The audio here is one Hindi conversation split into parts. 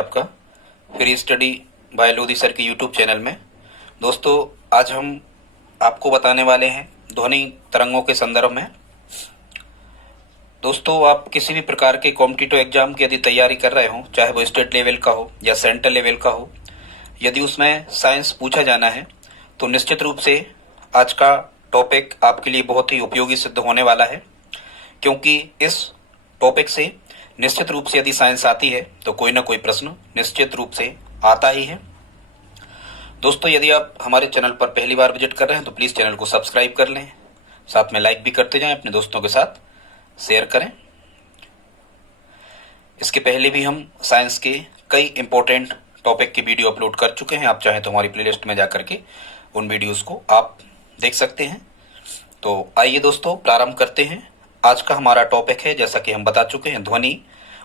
आपका free study bye Lodhi sir के यूट्यूब चैनल में। दोस्तों, आज हम आपको बताने वाले हैं ध्वनि तरंगों के संदर्भ में। दोस्तों, आप किसी भी प्रकार के कॉम्पिटिटिव एग्जाम की यदि तैयारी कर रहे हो, चाहे वो स्टेट लेवल का हो या सेंट्रल लेवल का हो, यदि उसमें साइंस पूछा जाना है तो निश्चित रूप से आज का टॉपिक आपके लिए बहुत ही उपयोगी सिद्ध होने वाला है, क्योंकि इस टॉपिक से निश्चित रूप से यदि साइंस आती है तो कोई ना कोई प्रश्न निश्चित रूप से आता ही है। दोस्तों, यदि आप हमारे चैनल पर पहली बार विजिट कर रहे हैं तो प्लीज़ चैनल को सब्सक्राइब कर लें, साथ में लाइक भी करते जाएं, अपने दोस्तों के साथ शेयर करें। इसके पहले भी हम साइंस के कई इंपॉर्टेंट टॉपिक की वीडियो अपलोड कर चुके हैं। आप चाहें तो हमारी प्लेलिस्ट में जाकर के उन वीडियोस को आप देख सकते हैं। तो आइए दोस्तों, प्रारंभ करते हैं। आज का हमारा टॉपिक है, जैसा कि हम बता चुके हैं, ध्वनि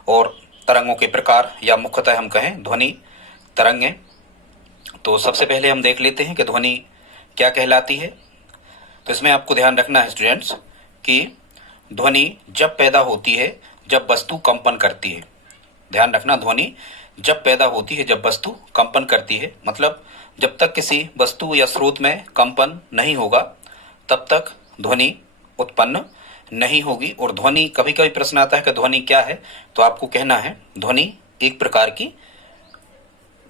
और तरंगों के प्रकार, या मुख्यतः हम कहें ध्वनि तरंगें। तो सबसे पहले हम देख लेते हैं कि ध्वनि क्या कहलाती है। तो इसमें आपको ध्यान रखना है स्टूडेंट्स कि ध्वनि जब पैदा होती है जब वस्तु कंपन करती है। ध्यान रखना, ध्वनि जब पैदा होती है जब वस्तु कंपन करती है, मतलब जब तक किसी वस्तु या स्रोत में कंपन नहीं होगा तब तक ध्वनि उत्पन्न नहीं होगी। और ध्वनि, कभी कभी प्रश्न आता है कि ध्वनि क्या है, तो आपको कहना है ध्वनि एक प्रकार की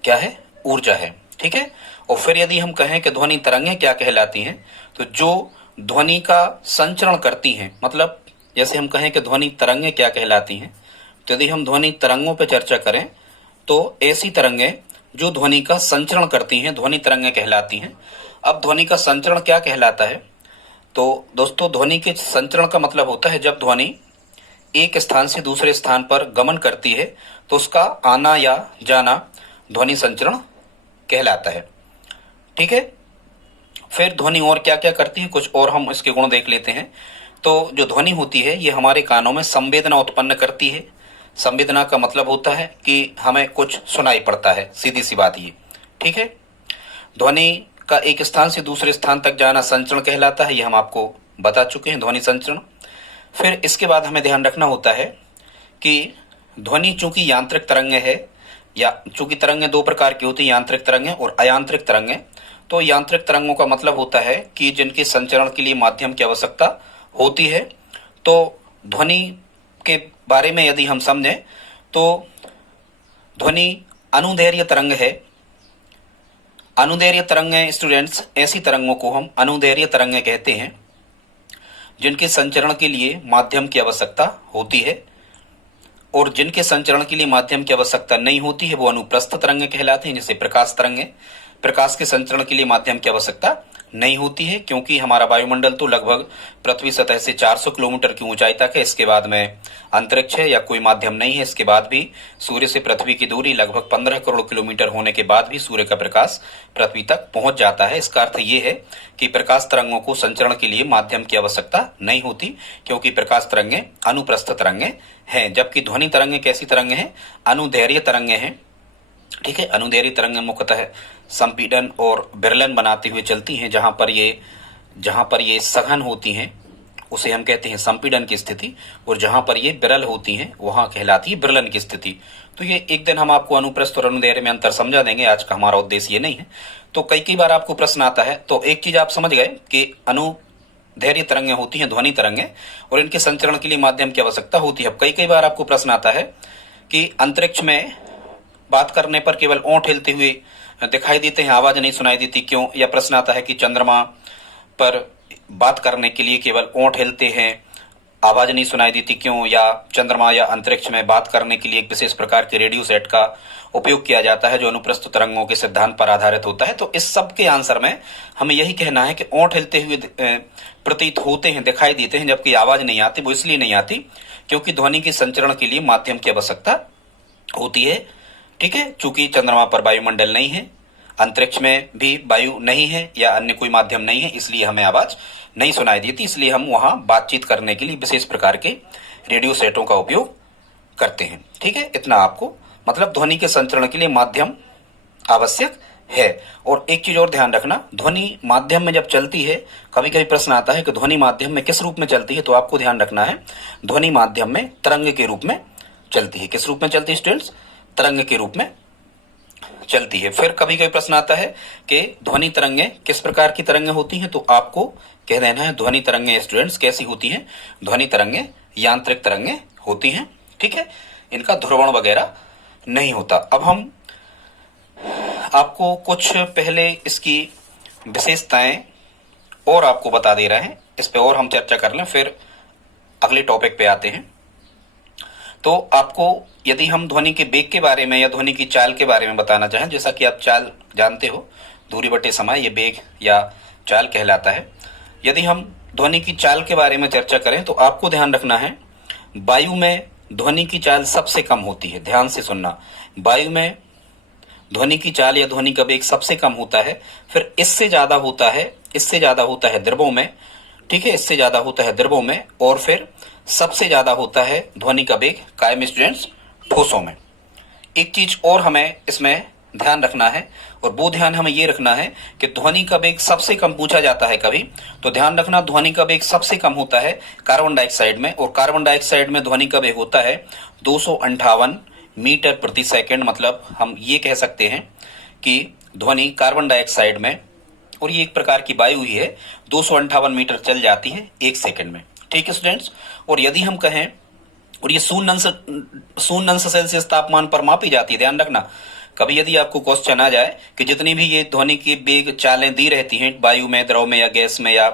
क्या है, ऊर्जा है। ठीक है। और फिर यदि हम कहें कि ध्वनि तरंगें क्या कहलाती हैं, तो जो ध्वनि का संचरण करती हैं, मतलब जैसे हम कहें कि ध्वनि तरंगें क्या कहलाती हैं, तो यदि हम ध्वनि तरंगों पर चर्चा करें तो ऐसी तरंगें जो ध्वनि का संचरण करती हैं ध्वनि तरंगें कहलाती हैं। अब ध्वनि का संचरण क्या कहलाता है, तो दोस्तों ध्वनि के संचरण का मतलब होता है जब ध्वनि एक स्थान से दूसरे स्थान पर गमन करती है तो उसका आना या जाना ध्वनि संचरण कहलाता है। ठीक है। फिर ध्वनि और क्या क्या करती है, कुछ और हम इसके गुण देख लेते हैं। तो जो ध्वनि होती है ये हमारे कानों में संवेदना उत्पन्न करती है। संवेदना का मतलब होता है कि हमें कुछ सुनाई पड़ता है, सीधी सी बात ये। ठीक है। ध्वनि का एक स्थान से दूसरे स्थान तक जाना संचरण कहलाता है, ये हम आपको बता चुके हैं, ध्वनि संचरण। फिर इसके बाद हमें ध्यान रखना होता है कि ध्वनि चूंकि यांत्रिक तरंगें है, या चूंकि तरंगें दो प्रकार की होती हैं, यांत्रिक तरंगें और अयांत्रिक तरंगें। तो यांत्रिक तरंगों का मतलब होता है कि जिनके संचरण के लिए माध्यम की आवश्यकता होती है। तो ध्वनि के बारे में यदि हम समझें तो ध्वनि अनुदैर्घ्य तरंग है। अनुदैर्घ्य तरंगें स्टूडेंट्स, ऐसी तरंगों को हम अनुदैर्घ्य तरंगें कहते हैं जिनके संचरण के लिए माध्यम की आवश्यकता होती है, और जिनके संचरण के लिए माध्यम की आवश्यकता नहीं होती है वो अनुप्रस्थ तरंगें कहलाती हैं, जैसे प्रकाश तरंगें। प्रकाश के संचरण के लिए माध्यम की आवश्यकता नहीं होती है, क्योंकि हमारा वायुमंडल तो लगभग पृथ्वी सतह से 400 किलोमीटर की ऊंचाई तक है। इसके बाद में अंतरिक्ष है या कोई माध्यम नहीं है। इसके बाद भी सूर्य से पृथ्वी की दूरी लगभग 15 करोड़ किलोमीटर होने के बाद भी सूर्य का प्रकाश पृथ्वी तक पहुंच जाता है। इसका अर्थ ये है कि प्रकाश तरंगों को संचरण के लिए माध्यम की आवश्यकता नहीं होती, क्योंकि प्रकाश तरंगें अनुप्रस्थ तरंगें हैं। जबकि ध्वनि तरंगें कैसी तरंगें हैं, अनुदैर्घ्य तरंगें हैं। ठीक है। अनुदैर्घ्य तरंगें मुख्यतः संपीड़न और विरलन बनाते हुए चलती हैं। जहां पर ये सघन होती हैं उसे हम कहते हैं संपीड़न की स्थिति, और जहां पर ये विरल होती हैं वहां कहलाती है विरलन की स्थिति। तो ये एक दिन हम आपको अनुप्रस्थ और अनुदैर्घ्य में अंतर समझा देंगे, आज का हमारा उद्देश्य ये नहीं है। तो कई बार आपको प्रश्न आता है, तो एक चीज आप समझ गए कि अनुदैर्घ्य तरंगें होती हैं ध्वनि तरंगें, और इनके संचरण के लिए माध्यम की आवश्यकता होती है। अब कई बार आपको प्रश्न आता है कि अंतरिक्ष में बात करने पर केवल ओंठ हिलते हुए दिखाई देते हैं, आवाज नहीं सुनाई देती, क्यों? या प्रश्न आता है कि चंद्रमा पर बात करने के लिए केवल ओंठ हिलते हैं, आवाज नहीं सुनाई देती, क्यों? या चंद्रमा या अंतरिक्ष में बात करने के लिए एक विशेष प्रकार के रेडियो सेट का उपयोग किया जाता है जो अनुप्रस्थ तरंगों के सिद्धांत पर आधारित होता है। तो इस सब के आंसर में हमें यही कहना है कि ओंठ हिलते हुए प्रतीत होते हैं, दिखाई देते हैं, जबकि आवाज नहीं आती। वो इसलिए नहीं आती क्योंकि ध्वनि के संचरण के लिए माध्यम की आवश्यकता होती है। ठीक है। चूंकि चंद्रमा पर वायुमंडल नहीं है, अंतरिक्ष में भी वायु नहीं है या अन्य कोई माध्यम नहीं है, इसलिए हमें आवाज नहीं सुनाई देती। इसलिए हम वहां बातचीत करने के लिए विशेष प्रकार के रेडियो सेटों का उपयोग करते हैं। ठीक है। इतना आपको, मतलब ध्वनि के संचरण के लिए माध्यम आवश्यक है। और एक चीज और ध्यान रखना, ध्वनि माध्यम में जब चलती है, कभी कभी प्रश्न आता है कि ध्वनि माध्यम में किस रूप में चलती है, तो आपको ध्यान रखना है ध्वनि माध्यम में तरंग के रूप में चलती है। किस रूप में चलती है स्टूडेंट्स? तरंग के रूप में चलती है। फिर कभी कभी प्रश्न आता है कि ध्वनि तरंगें किस प्रकार की तरंगें होती हैं, तो आपको कह देना है ध्वनि तरंगें स्टूडेंट्स कैसी होती हैं। ध्वनि तरंगें यांत्रिक तरंगें होती हैं, ठीक है, इनका ध्रुवण वगैरह नहीं होता। अब हम आपको कुछ पहले इसकी विशेषताएं और आपको बता दे रहे हैं, इस पे और हम चर्चा कर लें, फिर अगले टॉपिक पे आते हैं। तो आपको यदि हम ध्वनि के वेग के बारे में या ध्वनि की चाल के बारे में बताना चाहें, जैसा कि आप चाल जानते हो, दूरी बटे समय, ये वेग या चाल कहलाता है। यदि हम ध्वनि की चाल के बारे में चर्चा करें तो आपको ध्यान रखना है, वायु में ध्वनि की चाल सबसे कम होती है। ध्यान से सुनना, वायु में ध्वनि की चाल या ध्वनि का वेग सबसे कम होता है। फिर इससे ज्यादा होता है द्रवों में, ठीक है, इससे ज्यादा होता है द्रवों में, और फिर सबसे ज्यादा होता है ध्वनि का वेग काय में स्टूडेंट्स, ठोसों में। एक चीज और हमें इसमें ध्यान रखना है, और वो ध्यान हमें ये रखना है कि ध्वनि का वेग सबसे कम पूछा जाता है कभी, तो ध्यान रखना ध्वनि का वेग सबसे कम होता है कार्बन डाइऑक्साइड में, और कार्बन डाइऑक्साइड में ध्वनि का वेग होता है 258 मीटर प्रति सेकंड। मतलब हम ये कह सकते हैं कि ध्वनि कार्बन डाइऑक्साइड में, और ये एक प्रकार की वायु ही है, 258 मीटर चल जाती है 1 सेकंड में, ठीक है स्टूडेंट्स। और यदि हम कहें, और ये 0 अंश सेल्सियस तापमान पर मापी जाती है, ध्यान रखना। कभी यदि आपको क्वेश्चन आ जाए कि जितनी भी ये ध्वनि की वेग चालें दी रहती हैं वायु में, द्रव में या गैस में या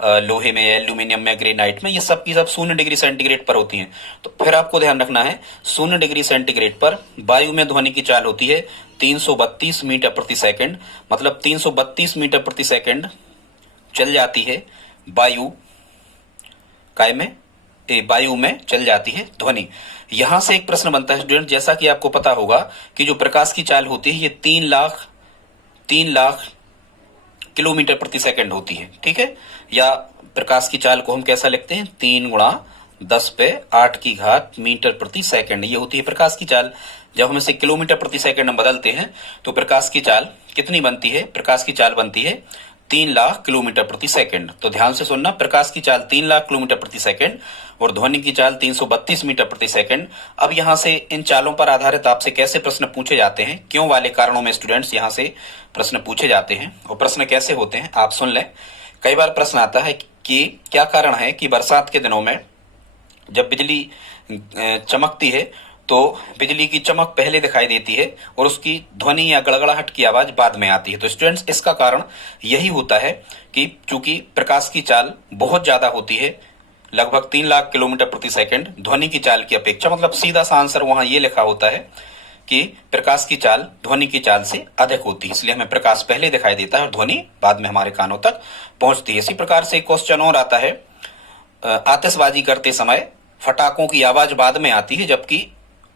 लोहे में या एल्यूमिनियम में, ग्रेनाइट में, ये सब की सब 0 डिग्री सेंटीग्रेड पर होती हैं। तो फिर आपको ध्यान रखना है 0 डिग्री सेंटीग्रेड पर वायु में ध्वनि की चाल होती है 332 मीटर प्रति सेकंड। मतलब 332 मीटर प्रति सेकंड चल जाती है वायु वायु में चल जाती है ध्वनि। यहां से एक प्रश्न बनता है स्टूडेंट, जैसा कि आपको पता होगा कि जो प्रकाश की चाल होती है ये 3 लाख किलोमीटर प्रति सेकंड होती है, ठीक है। या प्रकाश की चाल को हम कैसा लिखते हैं, 3 गुणा 10 पे 8 की घात मीटर प्रति सेकंड, ये होती है प्रकाश की चाल। जब हम इसे किलोमीटर प्रति सेकंड में बदलते हैं तो प्रकाश की चाल कितनी बनती है, प्रकाश की चाल बनती है 3 लाख किलोमीटर प्रति सेकंड। तो ध्यान से सुनना, प्रकाश की चाल 3 लाख किलोमीटर प्रति सेकंड और ध्वनि की चाल 332 मीटर प्रति सेकंड। अब यहाँ से इन चालों पर आधारित आपसे कैसे प्रश्न पूछे जाते हैं, क्यों वाले कारणों में स्टूडेंट्स यहाँ से प्रश्न पूछे जाते हैं, और प्रश्न कैसे होते हैं आप सुन लें। कई बार प्रश्न आता है कि क्या कारण है कि बरसात के दिनों में जब बिजली चमकती है तो बिजली की चमक पहले दिखाई देती है और उसकी ध्वनि या गड़गड़ाहट की आवाज बाद में आती है। तो स्टूडेंट्स इसका कारण यही होता है कि चूंकि प्रकाश की चाल बहुत ज्यादा होती है, लगभग 3 लाख किलोमीटर प्रति सेकंड ध्वनि की चाल की अपेक्षा। मतलब सीधा सा आंसर वहां ये लिखा होता है कि प्रकाश की चाल ध्वनि की चाल से अधिक होती है, इसलिए हमें प्रकाश पहले दिखाई देता है और ध्वनि बाद में हमारे कानों तक पहुंचती है। इसी प्रकार से क्वेश्चन और आता है, आतिशबाजी करते समय फटाकों की आवाज बाद में आती है, जबकि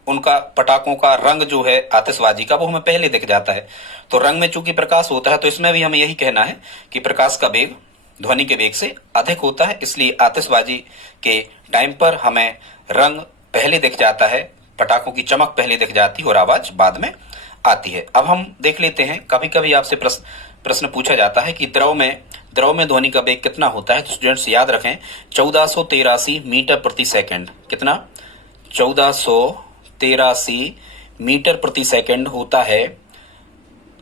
उनका पटाखों का रंग जो है आतिशबाजी का वो हमें पहले दिख जाता है। तो रंग में चूंकि प्रकाश होता है तो इसमें भी हमें यही कहना है कि प्रकाश का वेग ध्वनि के वेग से अधिक होता है, इसलिए आतिशबाजी के टाइम पर हमें रंग पहले दिख जाता है, पटाखों की चमक पहले दिख जाती है और आवाज बाद में आती है। अब हम देख लेते हैं, कभी कभी आपसे प्रश्न पूछा जाता है कि द्रव में ध्वनि का वेग कितना होता है। तो स्टूडेंट्स याद रखें 1483 मीटर प्रति सेकंड, कितना, 1483 मीटर प्रति सेकंड होता है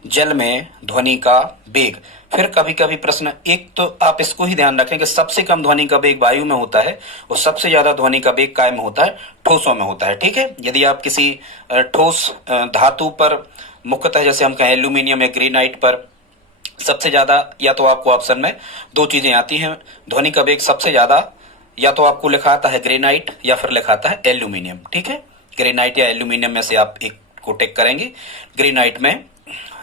जल में ध्वनि का वेग। फिर कभी कभी प्रश्न, एक तो आप इसको ही ध्यान रखें कि सबसे कम ध्वनि का वेग वायु में होता है और सबसे ज्यादा ध्वनि का वेग काय में होता है, ठोसों में होता है, ठीक है। यदि आप किसी ठोस धातु पर, मुख्यतः जैसे हम कहें एल्यूमिनियम या ग्रेनाइट पर, सबसे ज्यादा या तो आपको ऑप्शन में 2 चीजें आती हैं, ध्वनि का वेग सबसे ज्यादा या तो आपको लिखा आता है ग्रेनाइट या फिर लिखा आता है एल्यूमिनियम, ठीक है। ग्रेनाइट या एल्यूमिनियम में से आप एक को टिक करेंगे। ग्रेनाइट में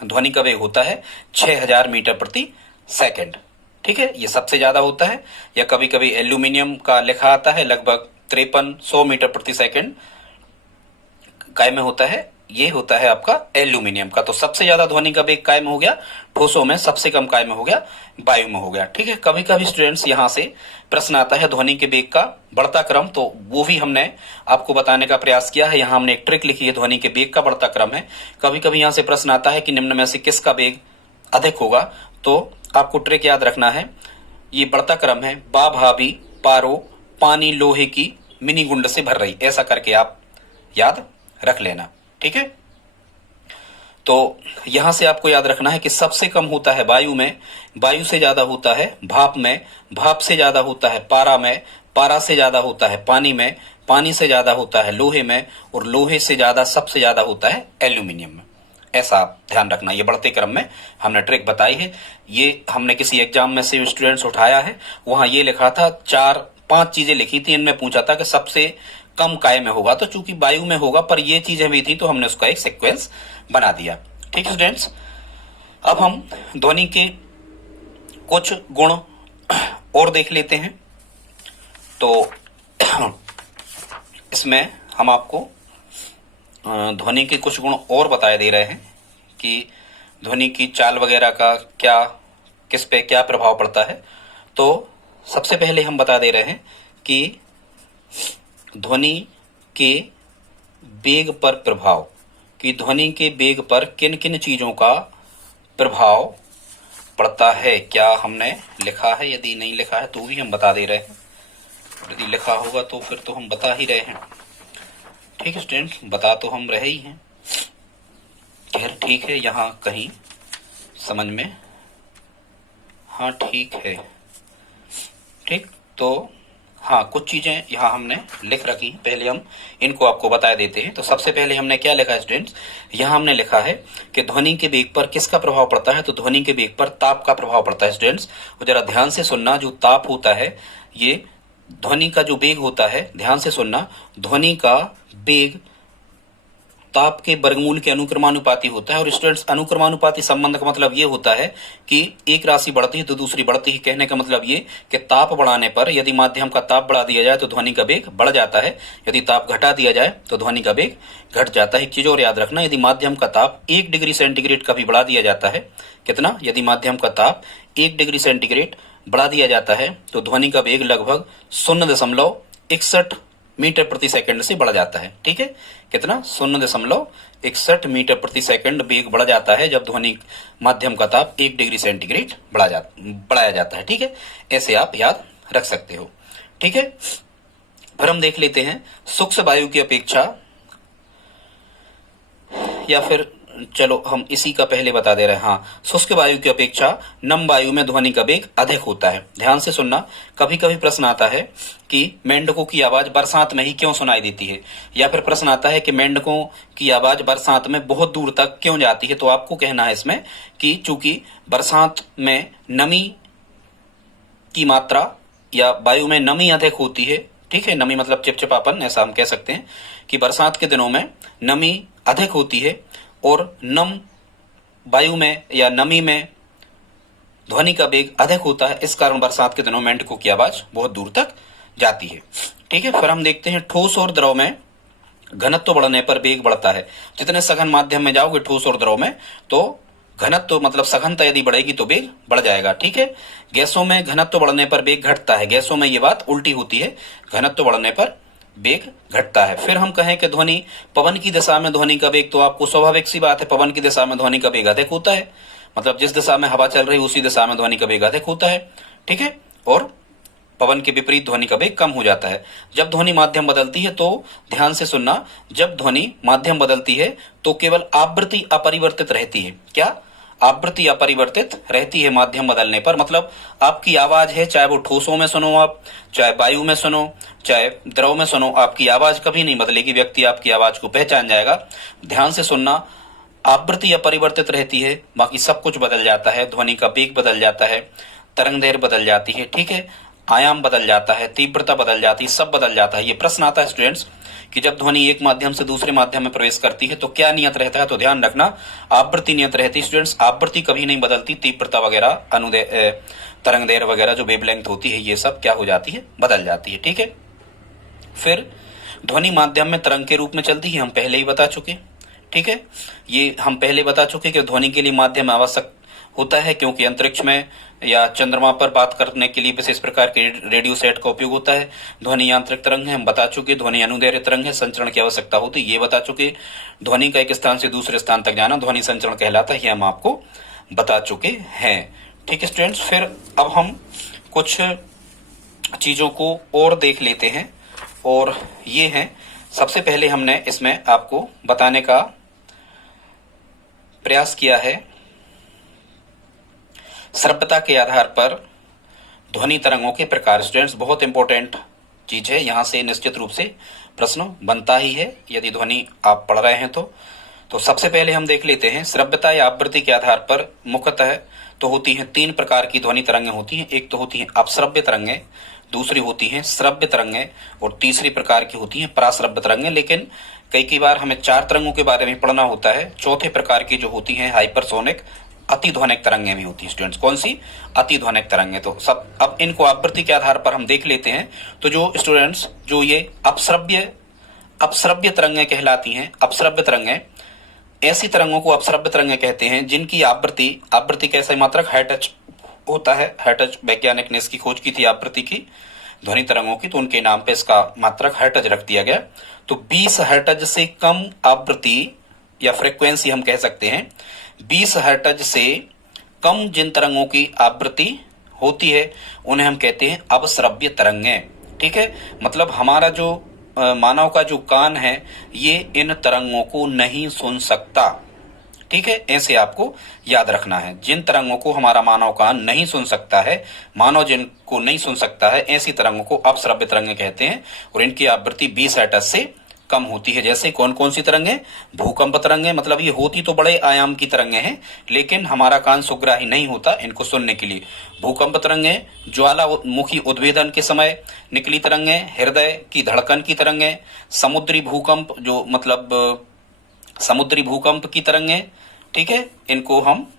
ध्वनि का वेग होता है 6000 मीटर प्रति सेकंड, ठीक है, ये सबसे ज्यादा होता है। या कभी कभी एल्यूमिनियम का लिखा आता है लगभग 5300 मीटर प्रति सेकंड काय में होता है, ये होता है आपका एल्यूमिनियम का। तो सबसे ज्यादा ध्वनि का वेग काय में हो गया ठोसों में, सबसे कम काय में हो गया वायु में हो गया, ठीक है। कभी कभी स्टूडेंट्स यहाँ से प्रश्न आता है ध्वनि के वेग का बढ़ता क्रम, तो वो भी हमने आपको बताने का प्रयास किया है। यहाँ हमने एक ट्रिक लिखी है, ध्वनि के वेग का बढ़ता क्रम है। कभी कभी यहाँ से प्रश्न आता है कि निम्न में से किसका वेग अधिक होगा, तो आपको ट्रिक याद रखना है, ये बढ़ता क्रम है, बा भाभी पारो पानी लोहे की मिनी गुंड से भर रही, ऐसा करके आप याद रख लेना, ठीक है। तो यहां से आपको याद रखना है कि सबसे कम होता है वायु में, वायु से ज्यादा होता है भाप में, भाप से ज्यादा होता है पारा में, पारा से ज्यादा होता है पानी में, पानी से ज्यादा होता है लोहे में, और लोहे से ज्यादा सबसे ज्यादा होता है एल्यूमिनियम में। ऐसा आप ध्यान रखना। ये बढ़ते क्रम में हमने ट्रिक बताई है। ये हमने किसी एग्जाम में से स्टूडेंट्स उठाया है, वहां ये लिखा था 4-5 चीजें लिखी थी, इनमें पूछा था कि सबसे कम काय में होगा, तो चूंकि वायु में होगा पर ये चीजें भी थी तो हमने उसका एक सीक्वेंस बना दिया। ठीक है स्टूडेंट्स, अब हम ध्वनि के कुछ गुण और देख लेते हैं। तो इसमें हम आपको ध्वनि के कुछ गुण और बताए दे रहे हैं कि ध्वनि की चाल वगैरह का क्या, किस पे क्या प्रभाव पड़ता है। तो सबसे पहले हम बता दे रहे हैं कि ध्वनि के वेग पर प्रभाव, कि ध्वनि के वेग पर किन किन चीजों का प्रभाव पड़ता है। क्या हमने लिखा है? यदि नहीं लिखा है तो भी हम बता दे रहे हैं, यदि लिखा होगा तो फिर तो हम बता ही रहे हैं। ठीक है स्टूडेंट, बता तो हम रहे ही हैं। खैर ठीक है, यहाँ कहीं समझ में, हाँ ठीक है। ठीक, तो हाँ कुछ चीजें यहाँ हमने लिख रखी, पहले हम इनको आपको बता देते हैं। तो सबसे पहले हमने क्या लिखा है स्टूडेंट्स, यहाँ हमने लिखा है कि ध्वनि के वेग पर किसका प्रभाव पड़ता है। तो ध्वनि के वेग पर ताप का प्रभाव पड़ता है स्टूडेंट्स। और जरा ध्यान से सुनना, जो ताप होता है, ये ध्वनि का जो वेग होता है, ध्यान से सुनना, ध्वनि का वेग ताप के वर्गमूल के अनुक्रमानुपाती होता है। और स्टूडेंट्स, अनुक्रमानुपाती संबंध का मतलब ये होता है कि एक राशि बढ़ती है तो दूसरी बढ़ती है। कहने का मतलब ये कि ताप बढ़ाने पर यदि माध्यम का ताप बढ़ा दिया जाए तो ध्वनि का वेग बढ़ जाता है, यदि ताप घटा दिया जाए तो ध्वनि का वेग घट जाता है। एक चीज और याद रखना, यदि माध्यम का ताप 1 डिग्री सेंटीग्रेड का भी बढ़ा दिया जाता है, कितना, यदि माध्यम का ताप 1 डिग्री सेंटीग्रेड बढ़ा दिया जाता है तो ध्वनि का वेग लगभग 0.61 मीटर प्रति सेकंड से बढ़ जाता है। ठीक है, कितना, 0.61 मीटर प्रति सेकंड वेग बढ़ जाता है जब ध्वनि माध्यम का ताप 1 डिग्री सेंटीग्रेड बढ़ाया जाता है। ठीक है, ऐसे आप याद रख सकते हो। ठीक है, फिर हम देख लेते हैं सूक्ष्म वायु की अपेक्षा, या फिर चलो हम इसी का पहले बता दे रहे हैं। हाँ, शुष्क वायु की अपेक्षा नम वायु में ध्वनि का वेग अधिक होता है। ध्यान से सुनना, कभी कभी प्रश्न आता है कि मेंढकों की आवाज बरसात में ही क्यों सुनाई देती है, या फिर प्रश्न आता है कि मेंढकों की आवाज बरसात में बहुत दूर तक क्यों जाती है। तो आपको कहना है इसमें कि चूंकि बरसात में नमी की मात्रा या वायु में नमी अधिक होती है। ठीक है, नमी मतलब चिपचिपापन, ऐसा हम कह सकते हैं कि बरसात के दिनों में नमी अधिक होती है और नम वायु में या नमी में ध्वनि का वेग अधिक होता है। इस कारण बरसात के दिनों मेंढकों की आवाज बहुत दूर तक जाती है। ठीक है, फिर हम देखते हैं ठोस और द्रव में घनत्व बढ़ने पर वेग बढ़ता है। जितने सघन माध्यम में जाओगे ठोस और द्रव में, तो घनत्व मतलब सघनता यदि बढ़ेगी तो वेग बढ़ जाएगा। ठीक है, गैसों में घनत्व बढ़ने पर वेग घटता है। गैसों में ये बात उल्टी होती है, घनत्व बढ़ने पर वेग घटता है। फिर हम कहें कि ध्वनि, पवन की दिशा में ध्वनि का वेग, तो आपको स्वाभाविक सी बात है, पवन की दिशा में ध्वनि का वेग अधिक होता है। मतलब जिस दिशा में हवा चल रही है उसी दिशा में ध्वनि का वेग अधिक होता है। ठीक है, और पवन के विपरीत ध्वनि का वेग कम हो जाता है। जब ध्वनि माध्यम बदलती है तो ध्यान से सुनना, जब ध्वनि माध्यम बदलती है तो केवल आवृत्ति अपरिवर्तित रहती है। क्या, आवृत्ति अपरिवर्तित रहती है माध्यम बदलने पर। मतलब आपकी आवाज है, चाहे वो ठोसों में सुनो आप, चाहे वायु में सुनो, चाहे द्रव में सुनो, आपकी आवाज कभी नहीं बदलेगी। व्यक्ति आपकी आवाज को पहचान जाएगा। ध्यान से सुनना, आवृत्ति अपरिवर्तित रहती है, बाकी सब कुछ बदल जाता है। ध्वनि का वेग बदल जाता है, तरंग दैर्घ्य बदल जाती है। ठीक है, आयाम बदल जाता है, तीव्रता बदल जाती है, सब बदल जाता है। ये प्रश्न आता है स्टूडेंट्स कि जब ध्वनि एक माध्यम से दूसरे माध्यम में प्रवेश करती है तो क्या नियत रहता है। तो ध्यान रखना, आवृत्ति नियत रहती है स्टूडेंट्स, आवृत्ति कभी नहीं बदलती। तीव्रता वगैरह, तरंग दैर्घ्य वगैरह जो वेवलेंथ होती है, ये सब क्या हो जाती है, बदल जाती है। ठीक है, फिर ध्वनि माध्यम में तरंग के रूप में चलती है, हम पहले ही बता चुके। ठीक है, ये हम पहले बता चुके कि ध्वनि के लिए माध्यम आवश्यक होता है, क्योंकि अंतरिक्ष में या चंद्रमा पर बात करने के लिए विशेष प्रकार के रेडियो सेट का उपयोग होता है। ध्वनि यांत्रिक तरंग है, हम बता चुके। ध्वनि अनुदैर्घ्य तरंग है, संचरण की आवश्यकता होती है, ये बता चुके। ध्वनि का एक स्थान से दूसरे स्थान तक जाना ध्वनि संचरण कहलाता है, ये हम आपको बता चुके हैं। ठीक है स्टूडेंट्स, फिर अब हम कुछ चीजों को और देख लेते हैं, और ये है, सबसे पहले हमने इसमें आपको बताने का प्रयास किया है श्रव्यता के आधार पर ध्वनि तरंगों के प्रकार। स्टूडेंट्स, बहुत इंपॉर्टेंट चीज है, यहां से निश्चित रूप से प्रश्न बनता ही है यदि ध्वनि आप पढ़ रहे हैं तो सबसे पहले हम देख लेते हैं श्रव्यता या आवृत्ति के आधार पर मुख्यतः तो होती हैं 3 प्रकार की ध्वनि तरंगें होती हैं। एक तो होती हैं अपश्रव्य तरंगें, दूसरी होती हैं श्रव्य तरंगें और तीसरी प्रकार की होती हैं पराश्रव्य तरंगें। लेकिन कई बार हमें 4 तरंगों के बारे में पढ़ना होता है। चौथे प्रकार की जो होती हैं हाइपरसोनिक अतिध्वनिक तरंगें भी होती है। स्टूडेंट्स, कौन सी? अतिध्वनिक तरंगें। तो सब अब इनको आवृत्ति के आधार पर हम देख लेते हैं। तो जो स्टूडेंट्स जो ये अपश्रव्य तरंगें कहलाती हैं, अपश्रव्य तरंगें, ऐसी तरंगों को अपश्रव्य तरंगें कहते हैं जिनकी आवृत्ति कैसा मात्रक हाईटच होता है। हाईटच वैज्ञानिक ने इसकी खोज की थी आवृत्ति की, ध्वनि तरंगों की, तो उनके नाम पे इसका मात्रक हाईटच रख दिया गया। तो 20 हर्ट्ज से कम आवृत्ति या फ्रीक्वेंसी हम कह सकते हैं, 20 हर्ट्ज से कम जिन तरंगों की आवृत्ति होती है उन्हें हम कहते हैं अपश्रव्य तरंगें। ठीक है, मतलब हमारा जो मानव का जो कान है ये इन तरंगों को नहीं सुन सकता। ठीक है, ऐसे आपको याद रखना है। जिन तरंगों को हमारा मानव कान नहीं सुन सकता है, मानव जिनको नहीं सुन सकता है, ऐसी तरंगों को अपश्रव्य तरंगें कहते हैं और इनकी आवृत्ति 20 हर्ट्ज से कम होती है। जैसे कौन कौन सी तरंगें? भूकंप तरंगें, मतलब ये होती तो बड़े आयाम की तरंगें हैं लेकिन हमारा कान सुग्राही नहीं होता इनको सुनने के लिए। भूकंप तरंगें, ज्वालामुखी उद्भेदन के समय निकली तरंगें, हृदय की धड़कन की तरंगें, समुद्री भूकंप जो मतलब समुद्री भूकंप की तरंगें, ठीक है, इनको हम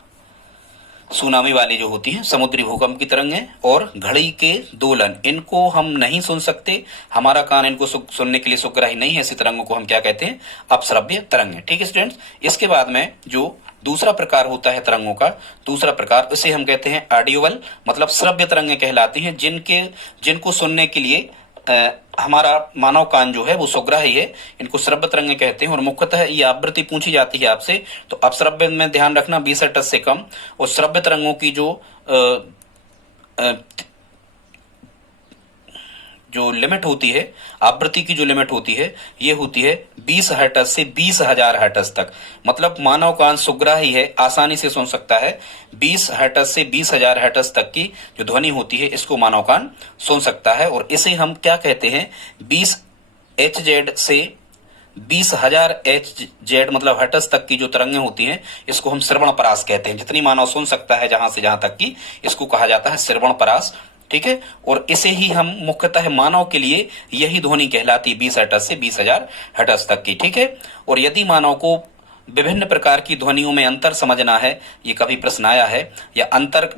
सुनामी वाली जो होती है समुद्री भूकंप की तरंगें, और घड़ी के दोलन, इनको हम नहीं सुन सकते, हमारा कान इनको सुनने के लिए सुग्राही नहीं है, ऐसी तरंगों को हम क्या कहते हैं? अपश्रव्य तरंगें। ठीक है स्टूडेंट्स, इसके बाद में जो दूसरा प्रकार होता है तरंगों का, दूसरा प्रकार इसे हम कहते हैं ऑडियोवल, मतलब श्रव्य तरंगें कहलाती हैं जिनको सुनने के लिए हमारा मानव कान जो है वो सुग्राही है, इनको श्रव्य तरंगें कहते हैं। और मुख्यतः ये आवृत्ति पूछी जाती है आपसे तो अपश्रव्य में ध्यान रखना 20 हर्ट्ज से कम, और श्रव्य तरंगों की जो लिमिट होती है, आवृत्ति की जो लिमिट होती है ये होती है 20 हर्ट्ज से 20,000 हर्ट्ज तक। मतलब मानव कान सुग्राही है, आसानी से सुन सकता है। 20 हर्ट्ज से 20,000 हर्ट्ज तक की जो ध्वनि होती है इसको मानव कान सुन सकता है, और इसे हम क्या कहते हैं? 20 HZ से 20,000 HZ मतलब हर्ट्ज तक की जो तरंगें होती हैं इसको हम श्रवण परास कहते हैं। जितनी मानव सुन सकता है जहां से जहां तक की, इसको कहा जाता है श्रवण परास। ठीक है, और इसे ही हम मुख्यतः मानव के लिए यही ध्वनि कहलाती 20 हर्ट्ज से 20,000 हर्ट्ज तक की। ठीक है, और यदि मानव को विभिन्न प्रकार की ध्वनियों में अंतर समझना है, ये कभी प्रश्न आया है, या अंतर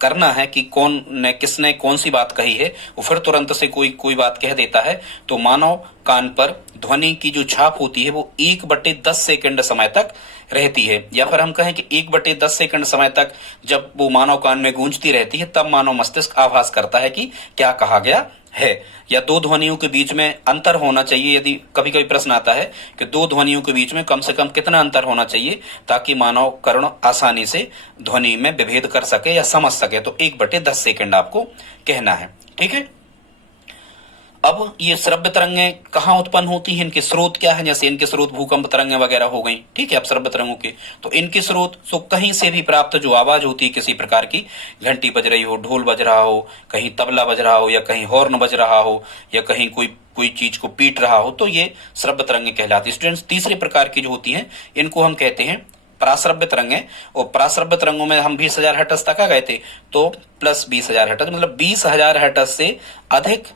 करना है कि किसने कौन सी बात कही है, वो फिर तुरंत से कोई बात कह देता है, तो मानव कान पर ध्वनि की जो छाप होती है वो 1/10 सेकंड समय तक रहती है, या फिर हम कहें कि 1/10 सेकंड समय तक जब वो मानव कान में गूंजती रहती है तब मानव मस्तिष्क आभास करता है कि क्या कहा गया है। या दो ध्वनियों के बीच में अंतर होना चाहिए, यदि कभी कभी प्रश्न आता है कि दो ध्वनियों के बीच में कम से कम कितना अंतर होना चाहिए ताकि मानव कर्ण आसानी से ध्वनि में विभेद कर सके या समझ सके, तो 1/10 सेकंड आपको कहना है। ठीक है, अब ये श्रव्य तरंगें कहाँ उत्पन्न होती हैं, इनके स्रोत क्या है? जैसे इनके स्रोत भूकंप तरंगें वगैरह हो गई, ठीक है, अब श्रव्य तरंगों के, तो इनके स्रोत कहीं से भी प्राप्त जो आवाज होती है किसी प्रकार की, घंटी बज रही हो, ढोल बज रहा हो, कहीं तबला बज रहा हो, या कहीं हॉर्न बज रहा हो, या कहीं कोई चीज को पीट रहा हो, तो ये श्रव्य तरंगें कहलाती है। स्टूडेंट्स, तीसरी प्रकार की जो होती है इनको हम कहते हैं पराश्रव्य तरंगें, और पराश्रव्य तरंगों में हम 20,000 हर्ट्ज तक आ गए थे, तो प्लस 20,000 हर्ट्ज मतलब 20,000 हर्ट्ज से अधिक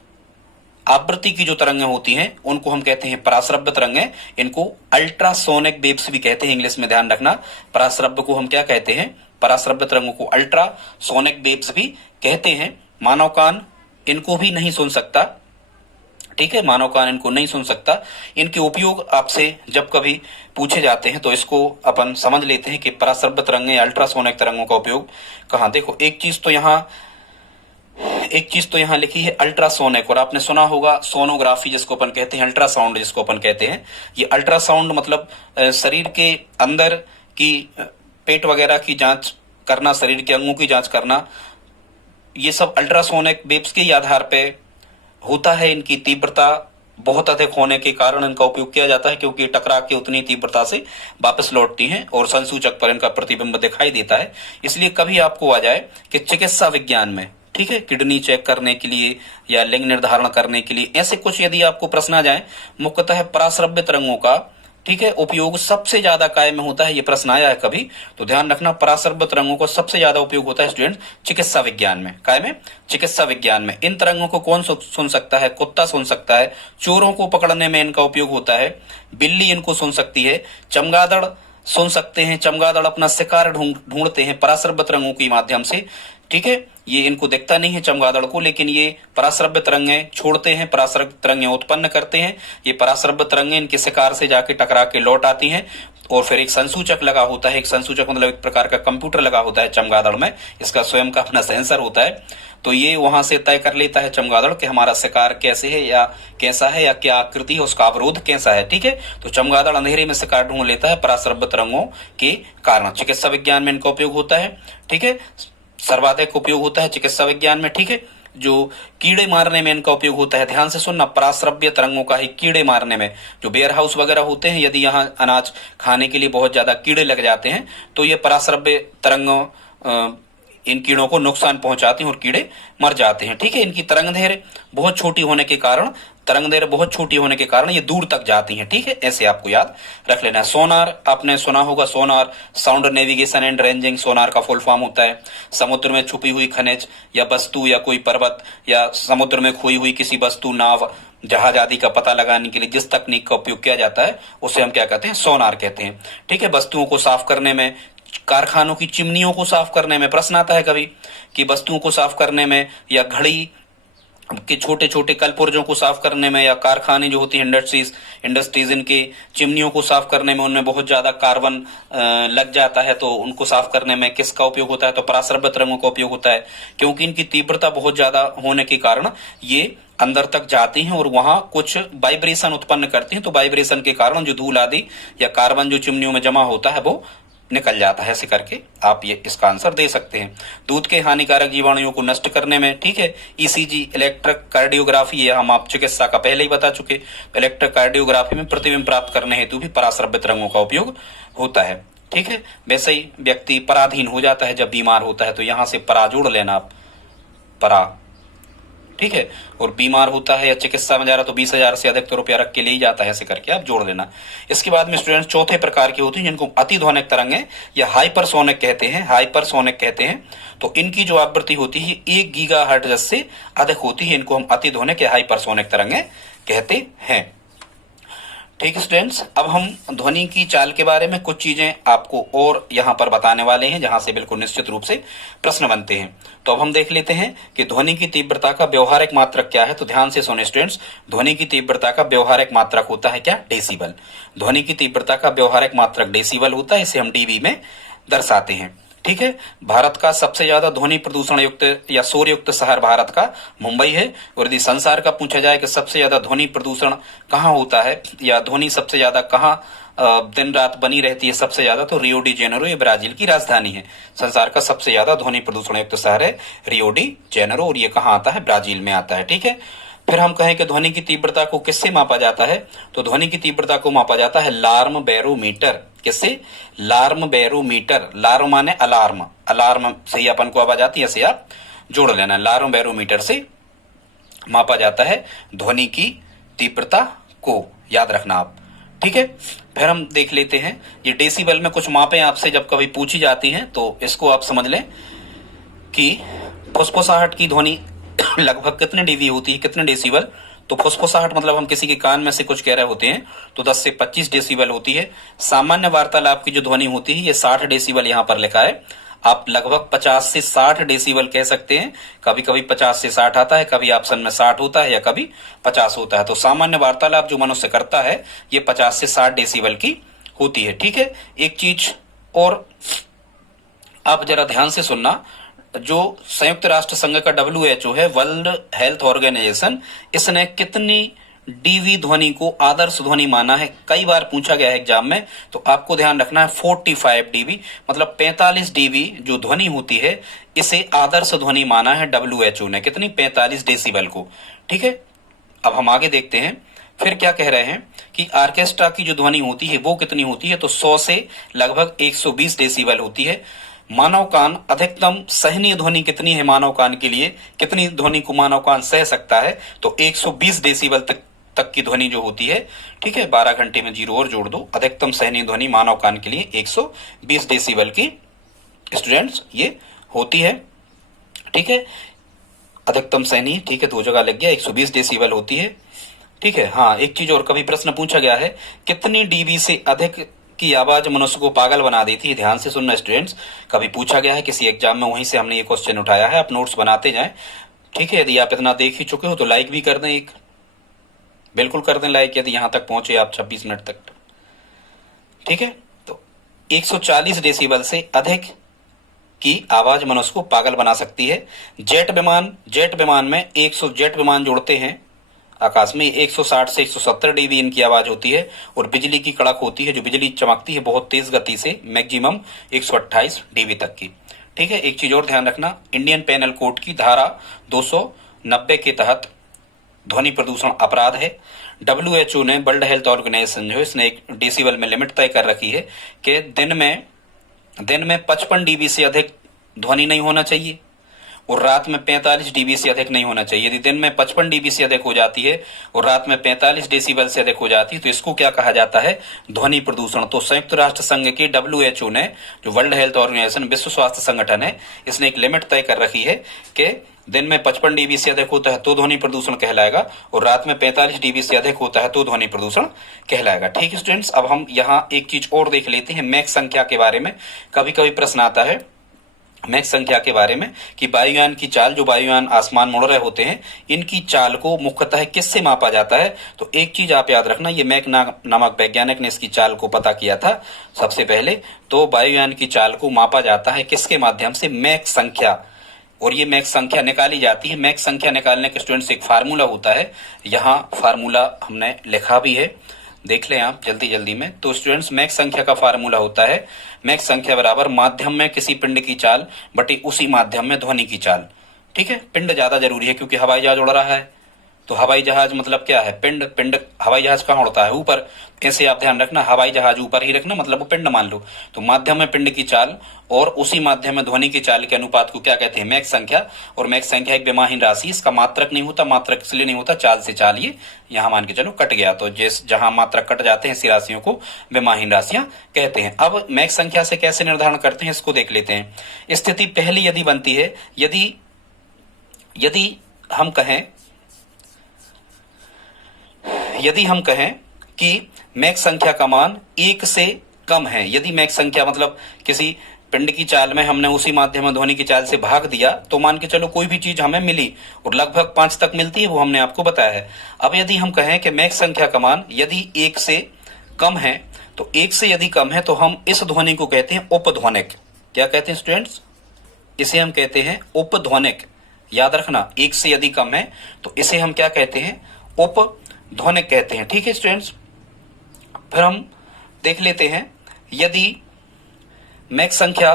आवृत्ति की जो तरंगें होती हैं उनको हम कहते हैं पराश्रव्य तरंगें। इनको अल्ट्रासोनिक वेव्स भी कहते हैं, इंग्लिश में ध्यान रखना। पराश्रव्य को हम क्या कहते हैं? पराश्रव्य तरंगों को अल्ट्रासोनिक वेव्स भी कहते हैं। मानव कान इनको भी नहीं सुन सकता, ठीक है, मानव कान इनको नहीं सुन सकता। इनके उपयोग आपसे जब कभी पूछे जाते हैं तो इसको अपन समझ लेते हैं कि पराश्रव्य तरंगें या अल्ट्रासोनिक तरंगों का उपयोग कहाँ। देखो, एक चीज तो यहाँ लिखी है अल्ट्रासोनिक, और आपने सुना होगा सोनोग्राफी जिसको अपन कहते हैं, अल्ट्रासाउंड जिसको अपन कहते हैं। ये अल्ट्रासाउंड मतलब शरीर के अंदर की पेट वगैरह की जांच करना, शरीर के अंगों की जांच करना, ये सब अल्ट्रासोनिक वेव्स के आधार पे होता है। इनकी तीव्रता बहुत अधिक होने के कारण इनका उपयोग किया जाता है, क्योंकि टकरा के उतनी तीव्रता से वापस लौटती हैं और संसूचक पर इनका प्रतिबिंब दिखाई देता है। इसलिए कभी आपको आ जाए कि चिकित्सा विज्ञान में, ठीक है, किडनी चेक करने के लिए या लिंग निर्धारण करने के लिए, ऐसे कुछ यदि आपको प्रश्न आ जाए, मुख्यतः पराश्रव्य तरंगों का, ठीक है, उपयोग सबसे ज्यादा काय में होता है। ये प्रश्न आया है कभी, तो ध्यान रखना, पराश्रव्य तरंगों का सबसे ज्यादा उपयोग होता है स्टूडेंट चिकित्सा विज्ञान में। काय में? चिकित्सा विज्ञान में। इन तरंगों को कौन सुन सकता है? कुत्ता सुन सकता है। चोरों को पकड़ने में इनका उपयोग होता है। बिल्ली इनको सुन सकती है। चमगादड़ सुन सकते हैं। चमगादड़ अपना शिकार ढूंढते हैं पराश्रव्य तरंगों के माध्यम से, ठीक है। ये इनको दिखता नहीं है चमगादड़ को, लेकिन ये पराश्रव्य तरंगें छोड़ते हैं, पराश्रव्य तरंगें उत्पन्न करते हैं। ये पराश्रव्य तरंगें इनके शिकार से जाके टकरा के लौट आती हैं और फिर एक संसूचक लगा होता है। एक संसूचक मतलब एक प्रकार का कंप्यूटर लगा होता है चमगादड़ में, इसका स्वयं का अपना सेंसर होता है। तो ये वहां से तय कर लेता है चमगादड़ कि हमारा शिकार कैसे है या कैसा है या क्या आकृति है, उसका अवरोध कैसा है, ठीक है। तो चमगादड़ अंधेरे में शिकार ढूंढ लेता है पराश्रव्य तरंगों के कारण। चिकित्सा विज्ञान में इनका उपयोग होता है, ठीक है। सर्वाधिक उपयोग होता है चिकित्सा विज्ञान में, ठीक है। जो कीड़े मारने में इनका उपयोग होता है, ध्यान से सुनना, पराश्रव्य तरंगों का ही कीड़े मारने में, जो वेयर हाउस वगैरह होते हैं, यदि यहाँ अनाज खाने के लिए बहुत ज्यादा कीड़े लग जाते हैं तो ये पराश्रव्य तरंगों इन कीड़ों को नुकसान पहुंचाती हैं और कीड़े मर जाते हैं, ठीक है। इनकी तरंगदैर्घ्य बहुत छोटी होने के कारण, ये दूर तक जाती हैं, ठीक है। ऐसे आपको याद रख लेना है। सोनार आपने सुना होगा, sonar sound navigation and ranging, sonar का फुल फॉर्म होता है समुद्र में छुपी हुई खनिज या वस्तु या कोई पर्वत या समुद्र में खोई हुई किसी वस्तु, नाव, जहाज आदि का पता लगाने के लिए जिस तकनीक का उपयोग किया जाता है उसे हम क्या कहते हैं? सोनार कहते हैं, ठीक है। वस्तुओं को साफ करने में, कारखानों की चिमनियों को साफ करने में, प्रश्न आता है कभी कि वस्तुओं को साफ करने में, या घड़ी के छोटे छोटे कलपुर्जों को साफ करने में, या कारखाने जो होती है इंडस्ट्रीज इनके चिमनियों को साफ करने में, उनमें बहुत ज्यादा कार्बन लग जाता है, तो उनको साफ करने में किसका उपयोग होता है? तो पराश्रव्य तरंगों का उपयोग होता है, क्योंकि इनकी तीव्रता बहुत ज्यादा होने के कारण ये अंदर तक जाती हैं और वहां कुछ वाइब्रेशन उत्पन्न करती हैं। तो वाइब्रेशन के कारण जो धूल आदि या कार्बन जो चिमनियों में जमा होता है वो निकल जाता है। ऐसे करके आप ये इसका आंसर दे सकते हैं। दूध के हानिकारक जीवाणुओं को नष्ट करने में, ठीक है। ईसीजी इलेक्ट्रिक कार्डियोग्राफी, ये हम आप चिकित्सा का पहले ही बता चुके। इलेक्ट्रिक कार्डियोग्राफी में प्रतिबिंब प्राप्त करने हेतु भी पराश्रव्य तरंगों का उपयोग होता है, ठीक है। वैसे ही व्यक्ति पराधीन हो जाता है जब बीमार होता है, तो यहां से परा जोड़ लेना आप, परा, ठीक है। और बीमार होता है या चिकित्सा में जा रहा तो 20,000 से अधिक तो रुपया रख के ले ही जाता है, ऐसे करके आप जोड़ लेना। इसके बाद में स्टूडेंट चौथे प्रकार की होती है जिनको अतिध्वनिक तरंगें या हाइपरसोनिक कहते हैं। तो इनकी जो आवृत्ति होती है 1 गीगाहर्ट्ज से अधिक होती है, इनको हम अतिध्वनिक या हाइपरसोनिक तरंगें कहते हैं, ठीक है स्टूडेंट्स। अब हम ध्वनि की चाल के बारे में कुछ चीजें आपको और यहाँ पर बताने वाले हैं, जहां से बिल्कुल निश्चित रूप से प्रश्न बनते हैं। तो अब हम देख लेते हैं कि ध्वनि की तीव्रता का व्यवहारिक मात्रक क्या है। तो ध्यान से सुने स्टूडेंट्स, ध्वनि की तीव्रता का व्यवहारिक मात्रक होता है क्या? डेसिबल। ध्वनि की तीव्रता का व्यवहारिक मात्रक डेसिबल होता है, इसे हम डीबी में दर्शाते हैं, ठीक है। भारत का सबसे ज्यादा ध्वनि प्रदूषण युक्त या शोर युक्त शहर भारत का मुंबई है। और यदि संसार का पूछा जाए कि सबसे ज्यादा ध्वनि प्रदूषण कहाँ होता है या ध्वनि सबसे ज्यादा कहाँ दिन रात बनी रहती है सबसे ज्यादा, तो रियो डी जेनेरो, ये ब्राजील की राजधानी है। संसार का सबसे ज्यादा ध्वनि प्रदूषण युक्त शहर है रियो डी जेनेरो, और ये कहाँ आता है? ब्राजील में आता है, ठीक है। फिर हम कहें कि ध्वनि की तीव्रता को किससे मापा जाता है? तो ध्वनि की तीव्रता को मापा जाता है लार्म बैरोमीटर। किससे? लार्म बैरोमीटर। लार्म माने अलार्म, अलार्म से ही अपन को आवाज आती है, ऐसे आप जोड़ लेना। लार्म बैरोमीटर से मापा जाता है ध्वनि की तीव्रता को, याद रखना आप, ठीक है। फिर हम देख लेते हैं ये डेसिबल में कुछ मापें आपसे जब कभी पूछी जाती हैं तो इसको आप समझ लें कि फुसफुसाहट की ध्वनि लगभग कितने डीबी होती है, कितने डेसिबल? तो फुसफुसाहट मतलब हम किसी के कान में से कुछ कह रहे होते हैं तो 10 से 25 डेसिबल होती है। सामान्य वार्तालाप की जो ध्वनि होती है ये 60 डेसिबल यहाँ पर लिखा है। आप लगभग 50 से 60 डेसिबल कह सकते हैं। कभी कभी 50 से 60 आता है, कभी ऑप्शन में 60 होता है या कभी 50 होता है। तो सामान्य वार्तालाप जो मनुष्य करता है ये 50 से 60 डेसिबल की होती है, ठीक है। एक चीज और आप जरा ध्यान से सुनना, जो संयुक्त राष्ट्र संघ का WHO है, वर्ल्ड हेल्थ ऑर्गेनाइजेशन, इसने कितनी डीवी ध्वनि को आदर्श ध्वनि माना है? कई बार पूछा गया है एग्जाम में, तो आपको ध्यान रखना है 45 डीबी मतलब 45 डीबी जो ध्वनि होती है इसे आदर्श ध्वनि माना है WHO ने। कितनी? 45 डेसिबल को, ठीक है। अब हम आगे देखते हैं फिर क्या कह रहे हैं कि ऑर्केस्ट्रा की जो ध्वनि होती है वो कितनी होती है, तो 100 से लगभग 120 डेसिबल होती है। मानव कान अधिकतम सहनीय ध्वनि कितनी है, मानव कान के लिए कितनी ध्वनि को मानव कान सह सकता है, तो 120 डेसिबल तक की ध्वनि जो होती है। ठीक है, 12 घंटे में 0 और जोड़ दो, अधिकतम सहनीय ध्वनि मानव कान के लिए 120 डेसिबल की स्टूडेंट्स ये होती है। ठीक है, अधिकतम सहनीय, ठीक है, 2 जगह लग गया, 120 डेसिबल होती है। ठीक है, हाँ, एक चीज और, कभी प्रश्न पूछा गया है कितनी डीबी से अधिक की आवाज मनुष्य को पागल बना देती है। ध्यान से सुनना स्टूडेंट्स, कभी पूछा गया है किसी एग्जाम में, वहीं से हमने ये क्वेश्चन उठाया है। आप नोट्स बनाते जाएं। ठीक है, यदि आप इतना देख ही चुके हो तो लाइक भी कर दें, एक बिल्कुल कर दें लाइक, यदि यहां तक पहुंचे आप 26 मिनट तक। ठीक है, तो 140 डेसिबल से अधिक की आवाज मनुष्य को पागल बना सकती है। जेट विमान में 100 जेट विमान जोड़ते हैं आकाश में, 160 से 170 डीबी इनकी आवाज होती है। और बिजली की कड़क होती है, जो बिजली चमकती है बहुत तेज गति से, मैक्सिमम 128 डीबी तक की। ठीक है, एक चीज और ध्यान रखना, इंडियन पेनल कोड की धारा 290 के तहत ध्वनि प्रदूषण अपराध है। WHO ने, वर्ल्ड हेल्थ ऑर्गेनाइजेशन जो, इसने एक डेसिबल में लिमिट तय कर रखी है कि दिन में 55 डीबी से अधिक ध्वनि नहीं होना चाहिए और रात में 45 डीबी से अधिक नहीं होना चाहिए। यदि दिन में 55 डीबी से अधिक हो जाती है और रात में 45 डेसिबल से अधिक हो जाती है तो इसको क्या कहा जाता है, ध्वनि प्रदूषण। तो संयुक्त राष्ट्र संघ की WHO ने, जो वर्ल्ड हेल्थ ऑर्गेनाइजेशन विश्व स्वास्थ्य संगठन है, इसने एक लिमिट तय कर रखी है कि दिन में 55 डीबी से अधिक होता है तो ध्वनि प्रदूषण कहलाएगा और रात में 45 डीबी से अधिक होता है तो ध्वनि प्रदूषण कहलाएगा। ठीक है स्टूडेंट्स, अब हम यहाँ एक चीज और देख लेते हैं मैक संख्या के बारे में। कभी कभी प्रश्न आता है मैक संख्या के बारे में कि वायुयान की चाल, जो वायुयान आसमान मुड़ रहे होते हैं, इनकी चाल को मुख्यतः किससे मापा जाता है। तो एक चीज आप याद रखना, ये मैक नामक वैज्ञानिक ने इसकी चाल को पता किया था सबसे पहले। तो वायुयान की चाल को मापा जाता है किसके माध्यम से, मैक संख्या। और ये मैक संख्या निकाली जाती है। मैक संख्या निकालने के स्टूडेंट्स एक फार्मूला होता है, यहाँ फार्मूला हमने लिखा भी है, देख लें आप जल्दी में। तो स्टूडेंट्स, मैक संख्या का फार्मूला होता है, मैक संख्या बराबर माध्यम में किसी पिंड की चाल बटे उसी माध्यम में ध्वनि की चाल। ठीक है, पिंड ज्यादा जरूरी है क्योंकि हवाई जहाज उड़ रहा है, तो हवाई जहाज मतलब क्या है, पिंड। हवाई जहाज कहाँ उड़ता है, ऊपर। ऐसे आप ध्यान रखना, हवाई जहाज ऊपर ही रखना, मतलब वो पिंड मान लो। तो माध्यम में पिंड की चाल और उसी माध्यम में ध्वनि की चाल के अनुपात को क्या कहते हैं, मैक संख्या। और मैक संख्या एक विमाहीन राशि, इसका मात्रक नहीं होता। मात्रक इसलिए नहीं होता, चाल से चाल ये यहाँ मान के चलो कट गया, तो जहां मात्रक कट जाते हैं ऐसी राशियों को विमाहीन राशियां कहते हैं। अब मैक संख्या से कैसे निर्धारण करते हैं इसको देख लेते हैं। स्थिति पहली यदि बनती है, यदि हम कहें कि मैक संख्या का मान 1 से कम है, यदि मैक संख्या मतलब किसी पिंड की चाल में हमने उसी माध्यम में ध्वनि की चाल से भाग दिया तो मान के चलो कोई भी चीज हमें मिली और लगभग 5 तक मिलती है, वो हमने आपको बताया है। अब यदि हम कहें कि मैक संख्या का मान यदि 1 से कम है, तो 1 से यदि कम है तो हम इस ध्वनि को कहते हैं उपध्वनिक। क्या कहते हैं स्टूडेंट्स, इसे हम कहते हैं उपध्वनिक। याद रखना, 1 से यदि कम है तो इसे हम क्या कहते हैं, उपध्वनिक कहते हैं। ठीक है स्टूडेंट्स, फिर हम देख लेते हैं यदि मैक संख्या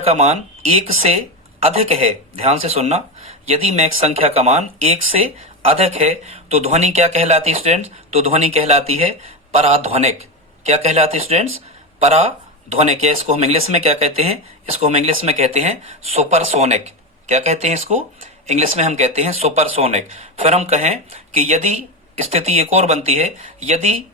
का मान 1 से अधिक है, ध्यान से सुनना, यदि मैक संख्या का मान 1 से अधिक है तो ध्वनि क्या कहलाती है स्टूडेंट्स, तो ध्वनि कहलाती है पराध्वनिक। क्या कहलाती है स्टूडेंट्स, पराध्वनिक। या इसको हम इंग्लिश में क्या कहते हैं, इसको हम इंग्लिश में कहते हैं सुपरसोनिक। क्या कहते हैं इसको, इंग्लिश में हम कहते हैं सुपरसोनिक। फिर हम कहें कि यदि स्थिति एक और बनती है, यदि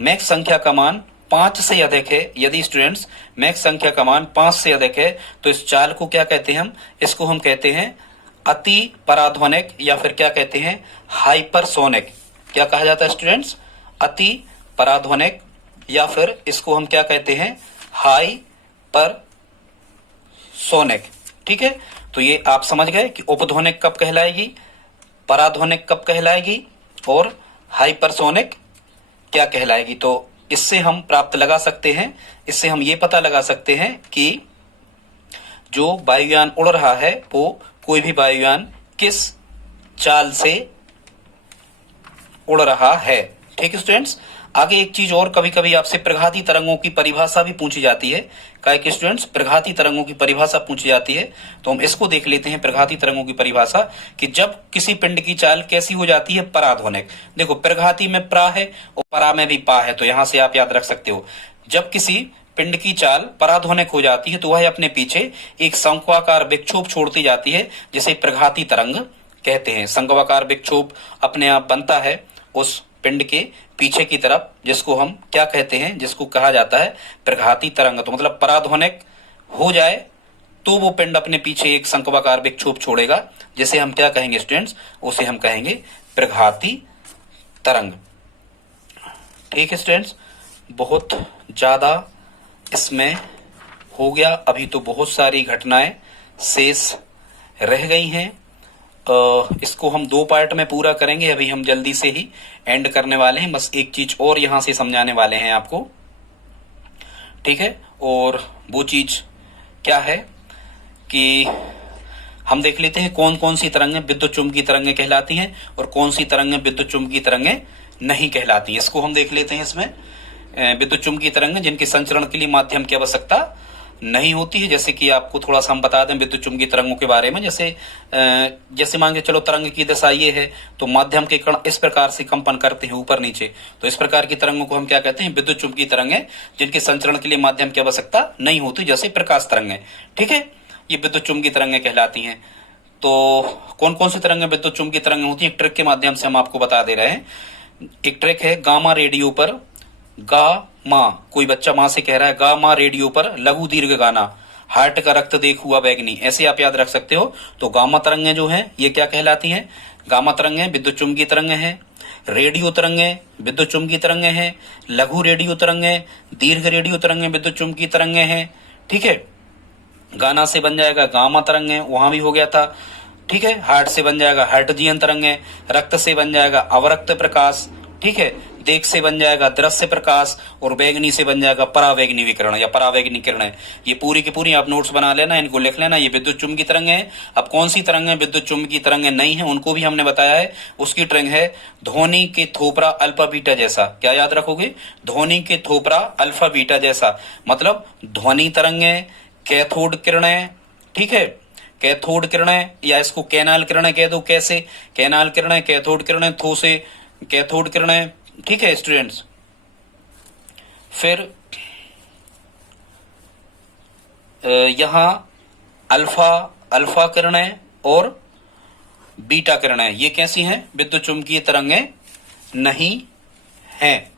मैक संख्या का मान 5 से अधिक है, यदि स्टूडेंट्स मैक संख्या का मान 5 से अधिक है तो इस चाल को क्या कहते हैं हम, इसको हम कहते हैं अति पराध्वनिक या फिर क्या कहते हैं हाइपरसोनिक। क्या कहा जाता है स्टूडेंट्स, अति पराध्वनिक या फिर इसको हम क्या कहते हैं हाइपरसोनिक। ठीक है, तो ये आप समझ गए कि उपध्वनिक कब कहलाएगी, पराध्वनिक कब कहलाएगी और हाइपरसोनिक क्या कहलाएगी। तो इससे हम प्राप्त लगा सकते हैं, इससे हम ये पता लगा सकते हैं कि जो वायुयान उड़ रहा है वो कोई भी वायुयान किस चाल से उड़ रहा है। ठीक है स्टूडेंट्स, आगे एक चीज और, कभी कभी आपसे प्रघाती तरंगों की परिभाषा भी पूछी जाती है। क्या कि स्टूडेंट्स, प्रघाती तरंगों की परिभाषा पूछी जाती है, तो हम इसको देख लेते हैं। प्रघाती तरंगों की परिभाषा कि जब किसी पिंड की चाल कैसी हो जाती है, पराध्वनिक। देखो प्रघाती में प्रा है और परा में भी पा है, तो यहां से आप याद रख सकते हो। जब किसी पिंड की चाल पराध्वनिक हो जाती है तो वह अपने पीछे एक शंक्वाकार विक्षोभ छोड़ती जाती है, जिसे प्रघाती तरंग कहते हैं। शंक्वाकार विक्षोभ अपने आप बनता है उस पिंड के पीछे की तरफ, जिसको हम क्या कहते हैं, जिसको कहा जाता है प्रघाती तरंग। तो मतलब पराध्वनिक हो जाए तो वो पिंड अपने पीछे एक शंक्वाकार विक्षोभ छोड़ेगा, जिसे हम क्या कहेंगे स्टूडेंट्स, उसे हम कहेंगे प्रघाती तरंग। ठीक है स्टूडेंट्स, बहुत ज्यादा इसमें हो गया, अभी तो बहुत सारी घटनाएं शेष रह गई हैं। इसको हम 2 पार्ट में पूरा करेंगे, अभी हम जल्दी से ही एंड करने वाले हैं। बस एक चीज और यहां से समझाने वाले हैं आपको, ठीक है। और वो चीज क्या है कि हम देख लेते हैं कौन कौन सी तरंगें विद्युत चुम्बकीय तरंगें कहलाती हैं और कौन सी तरंगें विद्युत चुम्बकीय तरंगें नहीं कहलाती हैं। इसको हम देख लेते हैं। इसमें विद्युत चुम्बकीय तरंगें जिनके संचरण के लिए माध्यम की आवश्यकता नहीं होती है। जैसे कि आपको थोड़ा सा हम बता दें विद्युत चुम्बकीय तरंगों के बारे में। जैसे मान के चलो तरंग की दशा ये है, तो माध्यम के कण इस प्रकार से कंपन करते हैं ऊपर नीचे, तो इस प्रकार की तरंगों को हम क्या कहते हैं, विद्युत चुम्बकीय तरंगें, जिनके संचरण के लिए माध्यम की आवश्यकता नहीं होती, जैसे प्रकाश तरंगें। ठीक है, ये विद्युत चुम्बकीय तरंगें कहलाती हैं। तो कौन कौन सी तरंगें विद्युत चुम्बकीय तरंगें होती हैं, एक ट्रिक के माध्यम से हम आपको बता दे रहे हैं। एक ट्रिक है, गामा रेडियो पर, गामा, कोई बच्चा मां से कह रहा है गामा रेडियो पर लघु दीर्घ गाना, हार्ट का रक्त देख हुआ बैगनी, ऐसे आप याद रख सकते हो। तो गामा तरंगें जो हैं ये क्या कहलाती हैं, गामा तरंगें विद्युत चुम्बकीय तरंगें हैं। रेडियो तरंगें विद्युत चुम्बकीय तरंगें हैं। लघु रेडियो तरंगें, दीर्घ रेडियो तरंगें विद्युत चुम्बकीय तरंगें हैं। ठीक है, गाना से बन जाएगा गामा तरंगें, वहां भी हो गया था। ठीक है, हार्ट से बन जाएगा हार्टजियन तरंगें, रक्त से बन जाएगा अवरक्त प्रकाश। ठीक है, देख से बन जाएगा दृश्य प्रकाश, और बैगनी से बन जाएगा परावैगनी विकिरण या परावैगनी किरणें। ये पूरी की पूरी आप नोट्स बना लेना, इनको लिख लेना। ये विद्युत चुम्बकीय तरंगें हैं। अब कौन सी तरंगें विद्युत चुम्बकीय तरंगें नहीं है, उनको भी हमने बताया है। उसकी तरंग है ध्वनि के थोपरा अल्फा बीटा जैसा। क्या याद रखोगे, ध्वनि के थोपरा अल्फा बीटा जैसा, मतलब ध्वनि तरंगें, कैथोड किरणें। ठीक है, कैथोड किरणें, या इसको कैनाल किरणें कह दो। कैसे, कैनाल किरणें, कैथोड किरणें, थो से कैथोड किरणें। ठीक है स्टूडेंट्स, फिर यहां अल्फा किरणें और बीटा किरणें, ये कैसी हैं, विद्युत चुम्बकीय तरंगें नहीं हैं।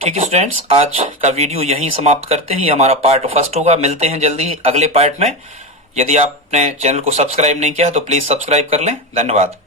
ठीक है स्टूडेंट्स, आज का वीडियो यहीं समाप्त करते हैं। ये हमारा पार्ट फर्स्ट होगा। मिलते हैं जल्दी अगले पार्ट में। यदि आपने चैनल को सब्सक्राइब नहीं किया तो प्लीज सब्सक्राइब कर लें। धन्यवाद।